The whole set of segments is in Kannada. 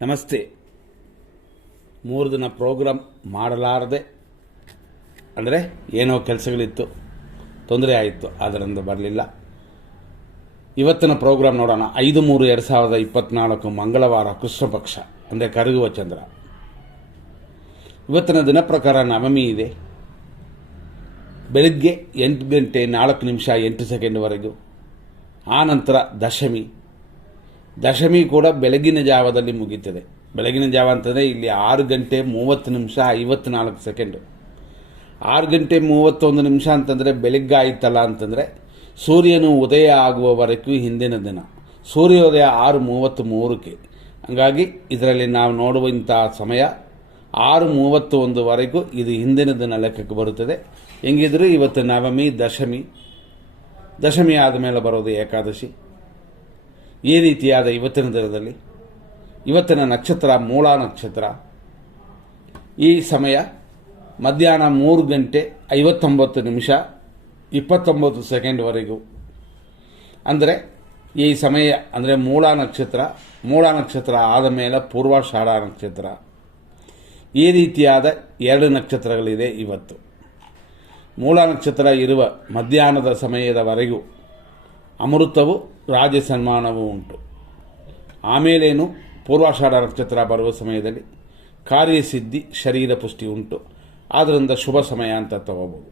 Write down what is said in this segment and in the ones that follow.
ನಮಸ್ತೆ. 3 ದಿನ ಪ್ರೋಗ್ರಾಮ್ ಮಾಡಲಾರದೆ ಅಂದರೆ ಏನೋ ಕೆಲಸಗಳಿತ್ತು, ತೊಂದರೆ ಆಯಿತು, ಅದರಿಂದ ಬರಲಿಲ್ಲ. ಇವತ್ತಿನ ಪ್ರೋಗ್ರಾಮ್ ನೋಡೋಣ. 5/3/2024 ಮಂಗಳವಾರ, ಕೃಷ್ಣ ಪಕ್ಷ ಅಂದರೆ ಕರಗುವ ಚಂದ್ರ. ಇವತ್ತಿನ ದಿನ ಪ್ರಕಾರ ನವಮಿ ಇದೆ. ಬೆಳಗ್ಗೆ 8 ಗಂಟೆ 4 ನಿಮಿಷ 8 ಸೆಕೆಂಡ್ವರೆಗೂ. ಆನಂತರ ದಶಮಿ ಕೂಡ ಬೆಳಗಿನ ಜಾವದಲ್ಲಿ ಮುಗೀತದೆ. ಬೆಳಗಿನ ಜಾವ ಅಂತಂದರೆ ಇಲ್ಲಿ 6 ಗಂಟೆ 30 ನಿಮಿಷ 54 ಸೆಕೆಂಡು. 6 ಗಂಟೆ 31 ನಿಮಿಷ ಅಂತಂದರೆ ಬೆಳಗ್ಗೆ ಆಯ್ತಲ್ಲ ಅಂತಂದರೆ ಸೂರ್ಯನು ಉದಯ ಆಗುವವರೆಗೂ ಹಿಂದಿನ ದಿನ. ಸೂರ್ಯೋದಯ 6:33ಕ್ಕೆ. ಹಾಗಾಗಿ ಇದರಲ್ಲಿ ನಾವು ನೋಡುವಂಥ ಸಮಯ 6:31ವರೆಗೂ ಇದು ಹಿಂದಿನ ದಿನ ಲೆಕ್ಕಕ್ಕೆ ಬರುತ್ತದೆ. ಹೆಂಗಿದ್ರೂ ಇವತ್ತು ನವಮಿ, ದಶಮಿ ಆದಮೇಲೆ ಬರೋದು ಏಕಾದಶಿ. ಈ ರೀತಿಯಾದ ಇವತ್ತಿನ ದಿನದಲ್ಲಿ ಇವತ್ತಿನ ನಕ್ಷತ್ರ ಮೂಲ ನಕ್ಷತ್ರ. ಈ ಸಮಯ ಮಧ್ಯಾಹ್ನ 3 ಗಂಟೆ 59 ನಿಮಿಷ 29 ಸೆಕೆಂಡ್ವರೆಗೂ. ಅಂದರೆ ಈ ಸಮಯ ಅಂದರೆ ಮೂಲ ನಕ್ಷತ್ರ ಆದ ಮೇಲೆ ಪೂರ್ವಾಷಾಢ ನಕ್ಷತ್ರ. ಈ ರೀತಿಯಾದ 2 ನಕ್ಷತ್ರಗಳಿದೆ ಇವತ್ತು. ಮೂಲ ನಕ್ಷತ್ರ ಇರುವ ಮಧ್ಯಾಹ್ನದ ಸಮಯದವರೆಗೂ ಅಮೃತವು ರಾಜ ಸನ್ಮಾನವೂ ಉಂಟು. ಆಮೇಲೇನು ಪೂರ್ವಾಷಾಢ ನಕ್ಷತ್ರ ಬರುವ ಸಮಯದಲ್ಲಿ ಕಾರ್ಯಸಿದ್ಧಿ, ಶರೀರ ಪುಷ್ಟಿ ಉಂಟು. ಆದ್ದರಿಂದ ಶುಭ ಸಮಯ ಅಂತ ತಗೋಬೋದು.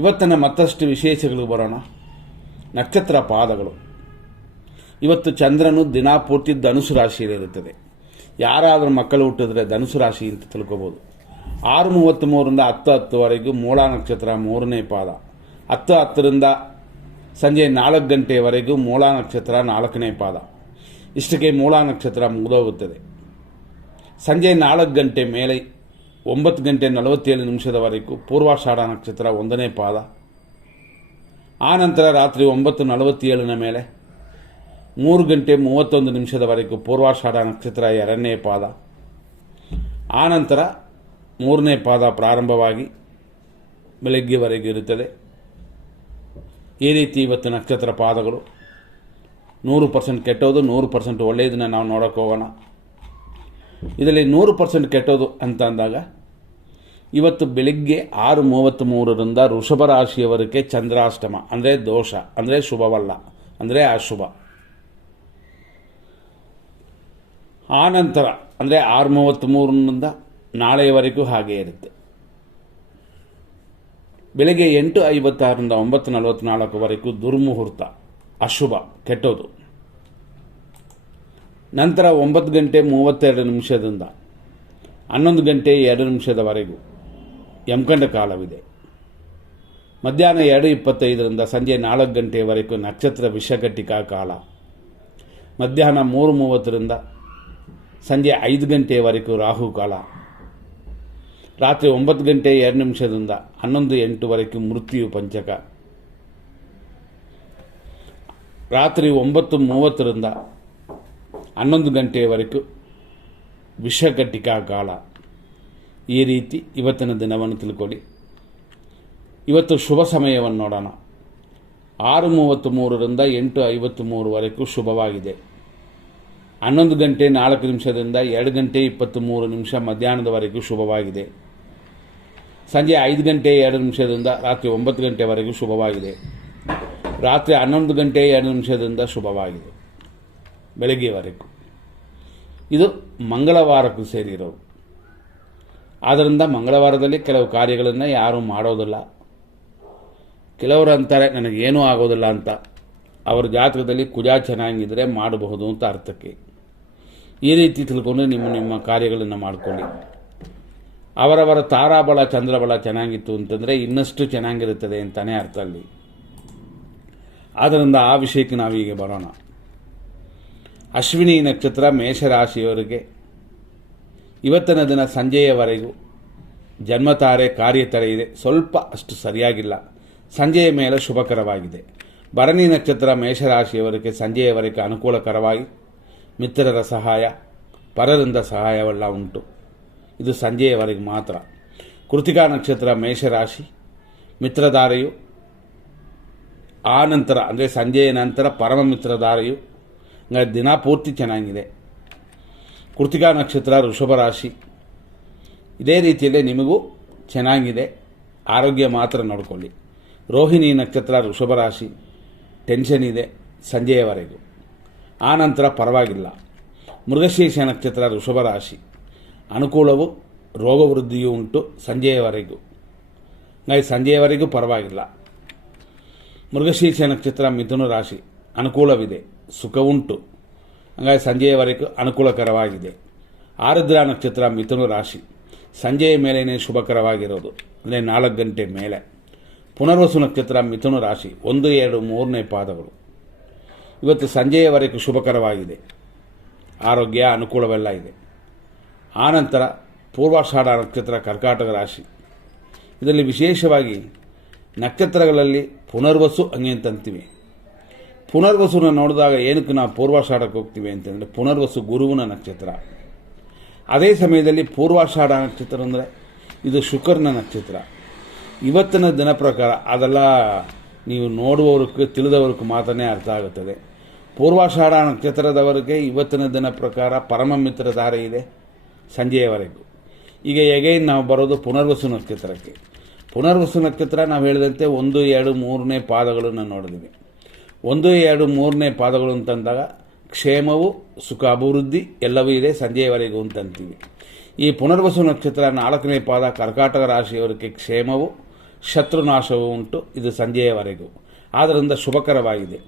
ಇವತ್ತಿನ ಮತ್ತಷ್ಟು ವಿಶೇಷಗಳು ಬರೋಣ. ನಕ್ಷತ್ರ ಪಾದಗಳು. ಇವತ್ತು ಚಂದ್ರನು ದಿನಾಪೂರ್ತಿ ಧನುಸು ರಾಶಿಯಲ್ಲಿರುತ್ತದೆ. ಯಾರಾದರೂ ಮಕ್ಕಳು ಹುಟ್ಟಿದ್ರೆ ಧನುಸು ರಾಶಿ ಅಂತ ತಿಳ್ಕೊಬೋದು. 6:33ರಿಂದ 10:10ವರೆಗೂ ಮೂಲ ನಕ್ಷತ್ರ 3ನೇ ಪಾದ. 10:10ರಿಂದ ಸಂಜೆ 4 ಗಂಟೆಯವರೆಗೂ ಮೂಲ ನಕ್ಷತ್ರ 4ನೇ ಪಾದ. ಇಷ್ಟಕ್ಕೆ ಮೂಲ ನಕ್ಷತ್ರ ಮುಗಿದೋಗುತ್ತದೆ. ಸಂಜೆ 4 ಗಂಟೆ ಮೇಲೆ 9 ಗಂಟೆ 47 ನಿಮಿಷದವರೆಗೂ ಪೂರ್ವಾಷಾಢ ನಕ್ಷತ್ರ 1ನೇ ಪಾದ. ಆನಂತರ ರಾತ್ರಿ 9:47ನ ಮೇಲೆ 3 ಗಂಟೆ 31 ನಿಮಿಷದವರೆಗೂ ಪೂರ್ವಾಷಾಢ ನಕ್ಷತ್ರ 2ನೇ ಪಾದ. ಆನಂತರ 3ನೇ ಪಾದ ಪ್ರಾರಂಭವಾಗಿ ಬೆಳಗ್ಗೆವರೆಗೂ ಇರುತ್ತದೆ. ಈ ರೀತಿ ಇವತ್ತು ನಕ್ಷತ್ರ ಪಾದಗಳು. 100% ಕೆಟ್ಟೋದು, 100% ಒಳ್ಳೆಯದನ್ನು ನಾವು ನೋಡೋಕೆ ಹೋಗೋಣ. ಇದರಲ್ಲಿ 100% ಕೆಟ್ಟೋದು ಅಂತ ಅಂದಾಗ ಇವತ್ತು ಬೆಳಿಗ್ಗೆ 6:33ರಿಂದ ವೃಷಭ ರಾಶಿಯವರೆಗೆ ಚಂದ್ರಾಷ್ಟಮ ಅಂದರೆ ದೋಷ, ಅಂದರೆ ಶುಭವಲ್ಲ, ಅಂದರೆ ಅಶುಭ. ಆನಂತರ ಅಂದರೆ 6:33ರಿಂದ ನಾಳೆಯವರೆಗೂ ಹಾಗೆ ಇರುತ್ತೆ. ಬೆಳಗ್ಗೆ 8:56ರಿಂದ 9:44ವರೆಗೂ ದುರ್ಮುಹೂರ್ತ, ಅಶುಭ, ಕೆಟ್ಟೋದು. ನಂತರ 9 ಗಂಟೆ 32 ನಿಮಿಷದಿಂದ 11 ಗಂಟೆ 2 ನಿಮಿಷದವರೆಗೂ ಯಮಗಂಡ ಕಾಲವಿದೆ. ಮಧ್ಯಾಹ್ನ 2:25ರಿಂದ ಸಂಜೆ 4 ಗಂಟೆಯವರೆಗೂ ನಕ್ಷತ್ರ ವಿಷಘಟಿಕಾ ಕಾಲ. ಮಧ್ಯಾಹ್ನ 3:30ರಿಂದ ಸಂಜೆ 5 ಗಂಟೆಯವರೆಗೂ ರಾಹುಕಾಲ. ರಾತ್ರಿ 9 ಗಂಟೆ 2 ನಿಮಿಷದಿಂದ 11:08ವರೆಗೂ ಮೃತ್ಯು ಪಂಚಕ. ರಾತ್ರಿ 9:30ರಿಂದ 11 ಗಂಟೆಯವರೆಗೂ ವಿಷಘಟಿಕಾ ಕಾಲ. ಈ ರೀತಿ ಇವತ್ತಿನ ದಿನವನ್ನು ತಿಳ್ಕೊಳ್ಳಿ. ಇವತ್ತು ಶುಭ ಸಮಯವನ್ನು ನೋಡೋಣ. 6:33ರಿಂದ 8:53ವರೆಗೂ ಶುಭವಾಗಿದೆ. 11 ಗಂಟೆ 4 ನಿಮಿಷದಿಂದ 2 ಗಂಟೆ 23 ನಿಮಿಷ ಮಧ್ಯಾಹ್ನದವರೆಗೂ ಶುಭವಾಗಿದೆ. ಸಂಜೆ 5 ಗಂಟೆ 2 ನಿಮಿಷದಿಂದ ರಾತ್ರಿ 9 ಗಂಟೆವರೆಗೂ ಶುಭವಾಗಿದೆ. ರಾತ್ರಿ 11 ಗಂಟೆ 2 ನಿಮಿಷದಿಂದ ಶುಭವಾಗಿದೆ ಬೆಳಗ್ಗೆವರೆಗೂ. ಇದು ಮಂಗಳವಾರಕ್ಕೂ ಸೇರಿರೋದು. ಆದ್ದರಿಂದ ಮಂಗಳವಾರದಲ್ಲಿ ಕೆಲವು ಕಾರ್ಯಗಳನ್ನು ಯಾರೂ ಮಾಡೋದಿಲ್ಲ. ಕೆಲವರು ಅಂತಾರೆ ನನಗೇನೂ ಆಗೋದಿಲ್ಲ ಅಂತ. ಅವರ ಜಾತಕದಲ್ಲಿ ಕುಜ ಚೆನ್ನಾಗಿದ್ದರೆ ಮಾಡಬಹುದು ಅಂತ ಅರ್ಥಕ್ಕೆ. ಈ ರೀತಿ ತಿಳ್ಕೊಂಡು ನಿಮ್ಮ ಕಾರ್ಯಗಳನ್ನು ಮಾಡಿಕೊಳ್ಳಿ. ಅವರವರ ತಾರಾಬಲ ಚಂದ್ರಬಲ ಚೆನ್ನಾಗಿತ್ತು ಅಂತಂದರೆ ಇನ್ನಷ್ಟು ಚೆನ್ನಾಗಿರುತ್ತದೆ ಅಂತಲೇ ಅರ್ಥ ಅಲ್ಲಿ. ಆದ್ದರಿಂದ ಆ ವಿಷಯಕ್ಕೆ ನಾವೀಗ ಬರೋಣ. ಅಶ್ವಿನಿ ನಕ್ಷತ್ರ ಮೇಷರಾಶಿಯವರಿಗೆ ಇವತ್ತಿನ ದಿನ ಸಂಜೆಯವರೆಗೂ ಜನ್ಮತಾರೆ ಕಾರ್ಯತಾರೆ ಇದೆ. ಸ್ವಲ್ಪ ಅಷ್ಟು ಸರಿಯಾಗಿಲ್ಲ. ಸಂಜೆಯ ಮೇಲೆ ಶುಭಕರವಾಗಿದೆ. ಭರಣಿ ನಕ್ಷತ್ರ ಮೇಷರಾಶಿಯವರಿಗೆ ಸಂಜೆಯವರೆಗೆ ಅನುಕೂಲಕರವಾಗಿ ಮಿತ್ರರ ಸಹಾಯ, ಪರರಿಂದ ಸಹಾಯವೆಲ್ಲ ಉಂಟು. ಇದು ಸಂಜೆಯವರೆಗೆ ಮಾತ್ರ. ಕೃತಿಕಾ ನಕ್ಷತ್ರ ಮೇಷರಾಶಿ ಮಿತ್ರಧಾರೆಯು ಆ ನಂತರ ಅಂದರೆ ಸಂಜೆಯ ನಂತರ ಪರಮ ಮಿತ್ರಧಾರೆಯು ದಿನ ಪೂರ್ತಿ ಚೆನ್ನಾಗಿದೆ. ಕೃತಿಕಾ ನಕ್ಷತ್ರ ವೃಷಭ ರಾಶಿ. ಇದೇ ರೀತಿಯಲ್ಲೇ ನಿಮಗೂ ಚೆನ್ನಾಗಿದೆ, ಆರೋಗ್ಯ ಮಾತ್ರ ನೋಡಿಕೊಳ್ಳಿ. ರೋಹಿಣಿ ನಕ್ಷತ್ರ ವೃಷಭ ರಾಶಿ, ಟೆನ್ಷನ್ ಇದೆ ಸಂಜೆಯವರೆಗೂ, ಆನಂತರ ಪರವಾಗಿಲ್ಲ. ಮೃಗಶೀರ್ಷ ನಕ್ಷತ್ರ ವೃಷಭ ರಾಶಿ, ಅನುಕೂಲವು ರೋಗವೃದ್ಧಿಯೂ ಉಂಟು ಸಂಜೆಯವರೆಗೂ, ಸಂಜೆಯವರೆಗೂ ಪರವಾಗಿಲ್ಲ. ಮೃಗಶೀರ್ಷ ನಕ್ಷತ್ರ ಮಿಥುನ ರಾಶಿ, ಅನುಕೂಲವಿದೆ, ಸುಖ ಉಂಟು, ಹಾಗಾಗಿ ಸಂಜೆಯವರೆಗೂ ಅನುಕೂಲಕರವಾಗಿದೆ. ಆರುದ್ರ ನಕ್ಷತ್ರ ಮಿಥುನ ರಾಶಿ, ಸಂಜೆಯ ಮೇಲೇ ಶುಭಕರವಾಗಿರೋದು, ಅಂದರೆ 4 ಗಂಟೆ ಮೇಲೆ. ಪುನರ್ವಸು ನಕ್ಷತ್ರ ಮಿಥುನ ರಾಶಿ, 1, 2, 3ನೇ ಪಾದಗಳು. ಇವತ್ತು ಸಂಜೆಯವರೆಗೂ ಶುಭಕರವಾಗಿದೆ, ಆರೋಗ್ಯ ಅನುಕೂಲವೆಲ್ಲ ಇದೆ. ಆನಂತರ ಪೂರ್ವಾಷಾಢ ನಕ್ಷತ್ರ ಕರ್ಕಾಟಕ ರಾಶಿ. ಇದರಲ್ಲಿ ವಿಶೇಷವಾಗಿ ನಕ್ಷತ್ರಗಳಲ್ಲಿ ಪುನರ್ವಸು ಹಂಗೆ ಅಂತಂತೀವಿ. ಪುನರ್ವಸುನ ನೋಡಿದಾಗ ಏನಕ್ಕೆ ನಾವು ಪೂರ್ವಾಷಾಢಕ್ಕೆ ಹೋಗ್ತೀವಿ ಅಂತಂದರೆ, ಪುನರ್ವಸು ಗುರುವಿನ ನಕ್ಷತ್ರ. ಅದೇ ಸಮಯದಲ್ಲಿ ಪೂರ್ವಾಷಾಢ ನಕ್ಷತ್ರ ಅಂದರೆ ಇದು ಶುಕ್ರನ ನಕ್ಷತ್ರ. ಇವತ್ತಿನ ದಿನ ಪ್ರಕಾರ ಅದೆಲ್ಲ ನೀವು ನೋಡುವವ್ರಿಗೆ ತಿಳಿದವ್ರಿಗೆ ಮಾತ್ರನೇ ಅರ್ಥ ಆಗುತ್ತದೆ. ಪೂರ್ವಾಷಾಢ ನಕ್ಷತ್ರದವರಿಗೆ ಇವತ್ತಿನ ದಿನ ಪ್ರಕಾರ ಪರಮ ಮಿತ್ರ ಧಾರೆ ಇದೆ ಸಂಜೆಯವರೆಗೂ. ಈಗ ಎಗೈನ್ ನಾವು ಬರೋದು ಪುನರ್ವಸು ನಕ್ಷತ್ರಕ್ಕೆ. ಪುನರ್ವಸು ನಕ್ಷತ್ರ ನಾವು ಹೇಳಿದಂತೆ 1, 2, 3ನೇ ಪಾದಗಳನ್ನು ನೋಡಿದ್ವಿ. 1, 2, 3ನೇ ಪಾದಗಳು ಅಂತಂದಾಗ ಕ್ಷೇಮವು ಸುಖ ಅಭಿವೃದ್ಧಿ ಎಲ್ಲವೂ ಇದೆ ಸಂಜೆಯವರೆಗೂ ಅಂತಂತೀವಿ. ಈ ಪುನರ್ವಸು ನಕ್ಷತ್ರ 4ನೇ ಪಾದ ಕರ್ಕಾಟಕ ರಾಶಿಯವರಿಗೆ ಕ್ಷೇಮವು ಶತ್ರುನಾಶವೂ ಉಂಟು, ಇದು ಸಂಜೆಯವರೆಗೂ, ಆದ್ದರಿಂದ ಶುಭಕರವಾಗಿದೆ.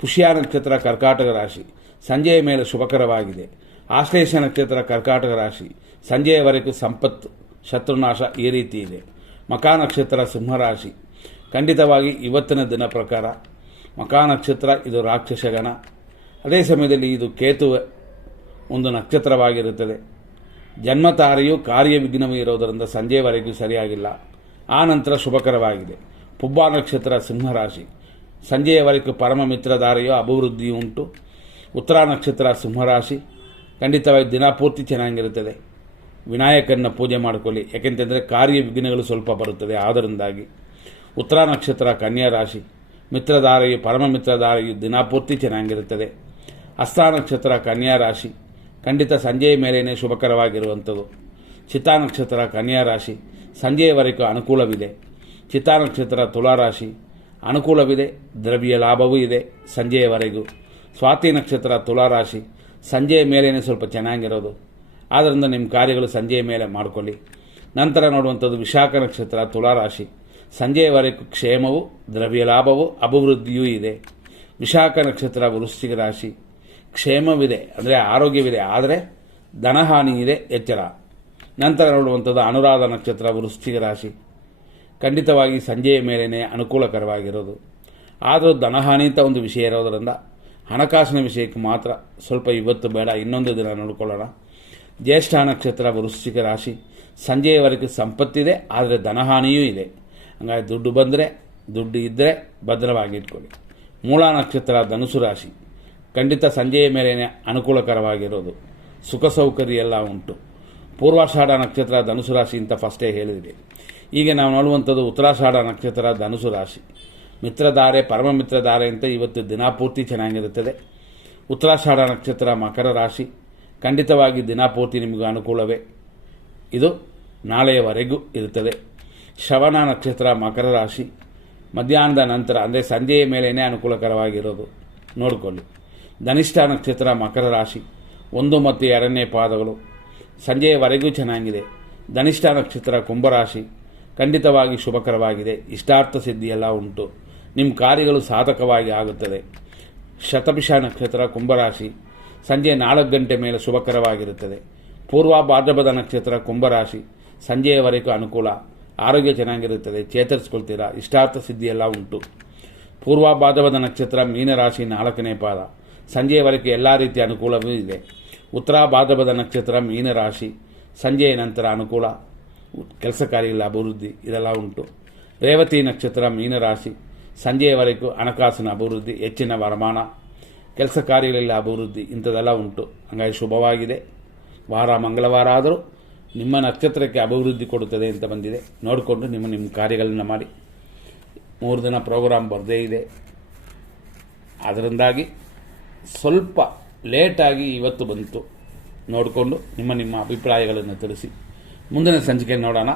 ಪುಷ್ಯ ನಕ್ಷತ್ರ ಕರ್ಕಾಟಕ ರಾಶಿ, ಸಂಜೆಯ ಮೇಲೆ ಶುಭಕರವಾಗಿದೆ. ಆಶ್ಲೇಷ ನಕ್ಷತ್ರ ಕರ್ಕಾಟಕ ರಾಶಿ, ಸಂಜೆಯವರೆಗೂ ಸಂಪತ್ತು ಶತ್ರುನಾಶ ಈ ರೀತಿ ಇದೆ. ಮಕಾ ನಕ್ಷತ್ರ ಸಿಂಹರಾಶಿ, ಖಂಡಿತವಾಗಿ ಇವತ್ತಿನ ದಿನ ಪ್ರಕಾರ ಮಕಾ ನಕ್ಷತ್ರ ಇದು ರಾಕ್ಷಸಗಣ. ಅದೇ ಸಮಯದಲ್ಲಿ ಇದು ಕೇತು ಒಂದು ನಕ್ಷತ್ರವಾಗಿರುತ್ತದೆ. ಜನ್ಮತಾರೆಯು ಕಾರ್ಯವಿಘ್ನವೂ ಇರೋದರಿಂದ ಸಂಜೆಯವರೆಗೂ ಸರಿಯಾಗಿಲ್ಲ, ಆನಂತರ ಶುಭಕರವಾಗಿದೆ. ಪುಬ್ಬ ನಕ್ಷತ್ರ ಸಿಂಹರಾಶಿ, ಸಂಜೆಯವರೆಗೂ ಪರಮ ಮಿತ್ರಧಾರೆಯು ಅಭಿವೃದ್ಧಿಯೂ ಉಂಟು. ಉತ್ತರ ನಕ್ಷತ್ರ ಸಿಂಹರಾಶಿ, ಖಂಡಿತವಾಗಿ ದಿನ ಪೂರ್ತಿ ಚೆನ್ನಾಗಿರುತ್ತದೆ. ವಿನಾಯಕನ ಪೂಜೆ ಮಾಡಿಕೊಳ್ಳಿ, ಯಾಕೆಂತಂದರೆ ಕಾರ್ಯವಿಘ್ನಗಳು ಸ್ವಲ್ಪ ಬರುತ್ತದೆ. ಆದ್ದರಿಂದಾಗಿ ಉತ್ತರ ನಕ್ಷತ್ರ ಕನ್ಯಾ ರಾಶಿ, ಮಿತ್ರಧಾರೆಯು ಪರಮ ಮಿತ್ರಧಾರೆಯು ದಿನಪೂರ್ತಿ ಚೆನ್ನಾಗಿರುತ್ತದೆ. ಹಸ್ತ ನಕ್ಷತ್ರ ಕನ್ಯಾ ರಾಶಿ, ಖಂಡಿತ ಸಂಜೆಯ ಮೇಲೇ ಶುಭಕರವಾಗಿರುವಂಥದ್ದು. ಚಿತ್ತಾ ನಕ್ಷತ್ರ ಕನ್ಯಾ ರಾಶಿ, ಸಂಜೆಯವರೆಗೂ ಅನುಕೂಲವಿದೆ. ಚಿತ್ತಾ ನಕ್ಷತ್ರ ತುಲಾರಾಶಿ, ಅನುಕೂಲವಿದೆ, ದ್ರವ್ಯ ಲಾಭವೂ ಇದೆ ಸಂಜೆಯವರೆಗೂ. ಸ್ವಾತಿ ನಕ್ಷತ್ರ ತುಲಾರಾಶಿ, ಸಂಜೆಯ ಮೇಲೇ ಸ್ವಲ್ಪ ಚೆನ್ನಾಗಿರೋದು, ಆದ್ದರಿಂದ ನಿಮ್ಮ ಕಾರ್ಯಗಳು ಸಂಜೆಯ ಮೇಲೆ ಮಾಡಿಕೊಳ್ಳಿ. ನಂತರ ನೋಡುವಂಥದ್ದು ವಿಶಾಖ ನಕ್ಷತ್ರ ತುಲಾರಾಶಿ, ಸಂಜೆಯವರೆಗೂ ಕ್ಷೇಮವು ದ್ರವ್ಯ ಲಾಭವು ಅಭಿವೃದ್ಧಿಯೂ ಇದೆ. ವಿಶಾಖ ನಕ್ಷತ್ರ ವೃಶ್ಚಿಕ ರಾಶಿ, ಕ್ಷೇಮವಿದೆ ಅಂದರೆ ಆರೋಗ್ಯವಿದೆ, ಆದರೆ ಧನಹಾನಿ ಇದೆ, ಎಚ್ಚರ. ನಂತರ ನೋಡುವಂಥದ್ದು ಅನುರಾಧ ನಕ್ಷತ್ರ ವೃಶ್ಚಿಕ ರಾಶಿ, ಖಂಡಿತವಾಗಿ ಸಂಜೆಯ ಮೇಲೇ ಅನುಕೂಲಕರವಾಗಿರೋದು, ಆದರೂ ಧನಹಾನಿ ಅಂತ ಒಂದು ವಿಷಯ ಇರೋದರಿಂದ ಹಣಕಾಸಿನ ವಿಷಯಕ್ಕೆ ಮಾತ್ರ ಸ್ವಲ್ಪ ಇವತ್ತು ಬೇಡ, ಇನ್ನೊಂದು ದಿನ ನೋಡ್ಕೊಳ್ಳೋಣ. ಜ್ಯೇಷ್ಠ ನಕ್ಷತ್ರ ವೃಶ್ಚಿಕ ರಾಶಿ, ಸಂಜೆಯವರೆಗೂ ಸಂಪತ್ತಿದೆ, ಆದರೆ ಧನಹಾನಿಯೂ ಇದೆ. ಹಂಗಾಗಿ ದುಡ್ಡು ಬಂದರೆ ದುಡ್ಡು ಇದ್ದರೆ ಭದ್ರವಾಗಿ ಇಟ್ಕೊಳ್ಳಿ. ಮೂಲ ನಕ್ಷತ್ರ ಧನುಸು ರಾಶಿ, ಖಂಡಿತ ಸಂಜೆಯ ಮೇಲೇ ಅನುಕೂಲಕರವಾಗಿರೋದು, ಸುಖ ಸೌಕರ್ಯ ಎಲ್ಲ ಉಂಟು. ಪೂರ್ವಾಷಾಢ ನಕ್ಷತ್ರ ಧನುಸು ರಾಶಿ ಅಂತ ಫಸ್ಟೇ ಹೇಳಿದ್ವಿ. ಈಗ ನಾವು ನೋಡುವಂಥದ್ದು ಉತ್ತರಾಷಾಢ ನಕ್ಷತ್ರ ಧನುಸು ರಾಶಿ, ಮಿತ್ರಧಾರೆ ಪರಮ ಮಿತ್ರಧಾರೆ ಅಂತ ಇವತ್ತು ದಿನಪೂರ್ತಿ ಚೆನ್ನಾಗಿರುತ್ತದೆ. ಉತ್ತರಾಷಾಢ ನಕ್ಷತ್ರ ಮಕರ ರಾಶಿ, ಖಂಡಿತವಾಗಿ ದಿನಪೂರ್ತಿ ನಿಮಗೂ ಅನುಕೂಲವೇ, ಇದು ನಾಳೆಯವರೆಗೂ ಇರುತ್ತದೆ. ಶ್ರವಣ ನಕ್ಷತ್ರ ಮಕರ ರಾಶಿ, ಮಧ್ಯಾಹ್ನದ ನಂತರ ಅಂದರೆ ಸಂಜೆಯ ಮೇಲೇ ಅನುಕೂಲಕರವಾಗಿರೋದು ನೋಡಿಕೊಳ್ಳಿ. ಧನಿಷ್ಠ ನಕ್ಷತ್ರ ಮಕರ ರಾಶಿ, 1 ಮತ್ತು 2ನೇ ಪಾದಗಳು, ಸಂಜೆಯವರೆಗೂ ಚೆನ್ನಾಗಿದೆ. ಧನಿಷ್ಠ ನಕ್ಷತ್ರ ಕುಂಭರಾಶಿ, ಖಂಡಿತವಾಗಿ ಶುಭಕರವಾಗಿದೆ, ಇಷ್ಟಾರ್ಥ ಸಿದ್ಧಿಯೆಲ್ಲ ಉಂಟು, ನಿಮ್ಮ ಕಾರ್ಯಗಳು ಸಾಧಕವಾಗಿ ಆಗುತ್ತದೆ. ಶತಭಿಷ ನಕ್ಷತ್ರ ಕುಂಭರಾಶಿ, ಸಂಜೆ 4 ಗಂಟೆ ಮೇಲೆ ಶುಭಕರವಾಗಿರುತ್ತದೆ. ಪೂರ್ವ ಭಾದ್ರಪದ ನಕ್ಷತ್ರ ಕುಂಭರಾಶಿ, ಸಂಜೆಯವರೆಗೂ ಅನುಕೂಲ, ಆರೋಗ್ಯ ಚೆನ್ನಾಗಿರುತ್ತದೆ, ಚೇತರಿಸ್ಕೊಳ್ತೀರಾ, ಇಷ್ಟಾರ್ಥ ಸಿದ್ಧಿಯೆಲ್ಲ ಉಂಟು. ಪೂರ್ವ ಭಾದ್ರಪದ ನಕ್ಷತ್ರ ಮೀನರಾಶಿ 4ನೇ ಪಾದ, ಸಂಜೆಯವರೆಗೂ ಎಲ್ಲ ರೀತಿಯ ಅನುಕೂಲವೂ ಇದೆ. ಉತ್ತರ ಭಾದ್ರಪದ ನಕ್ಷತ್ರ ಮೀನರಾಶಿ, ಸಂಜೆಯ ನಂತರ ಅನುಕೂಲ, ಕೆಲಸ ಕಾರ್ಯಗಳ ಅಭಿವೃದ್ಧಿ ಇದೆಲ್ಲ ಉಂಟು. ರೇವತಿ ನಕ್ಷತ್ರ ಮೀನರಾಶಿ, ಸಂಜೆಯವರೆಗೂ ಹಣಕಾಸಿನ ಅಭಿವೃದ್ಧಿ, ಹೆಚ್ಚಿನ ವರಮಾನ, ಕೆಲಸ ಕಾರ್ಯಗಳ ಅಭಿವೃದ್ಧಿ ಇಂಥದ್ದೆಲ್ಲ ಉಂಟು. ಹಾಗಾಗಿ ಶುಭವಾಗಿದೆ. ವಾರ ಮಂಗಳವಾರ ಆದರೂ ನಿಮ್ಮ ನಕ್ಷತ್ರಕ್ಕೆ ಅಭಿವೃದ್ಧಿ ಕೊಡುತ್ತದೆ ಅಂತ ಬಂದಿದೆ. ನೋಡಿಕೊಂಡು ನಿಮ್ಮ ಕಾರ್ಯಗಳನ್ನು ಮಾಡಿ. 3 ದಿನ ಪ್ರೋಗ್ರಾಮ್ ಬರದೇ ಇದೆ, ಅದರಿಂದಾಗಿ ಸ್ವಲ್ಪ ಲೇಟಾಗಿ ಇವತ್ತು ಬಂತು. ನೋಡಿಕೊಂಡು ನಿಮ್ಮ ಅಭಿಪ್ರಾಯಗಳನ್ನು ತಿಳಿಸಿ. ಮುಂದಿನ ಸಂಚಿಕೆ ನೋಡೋಣ.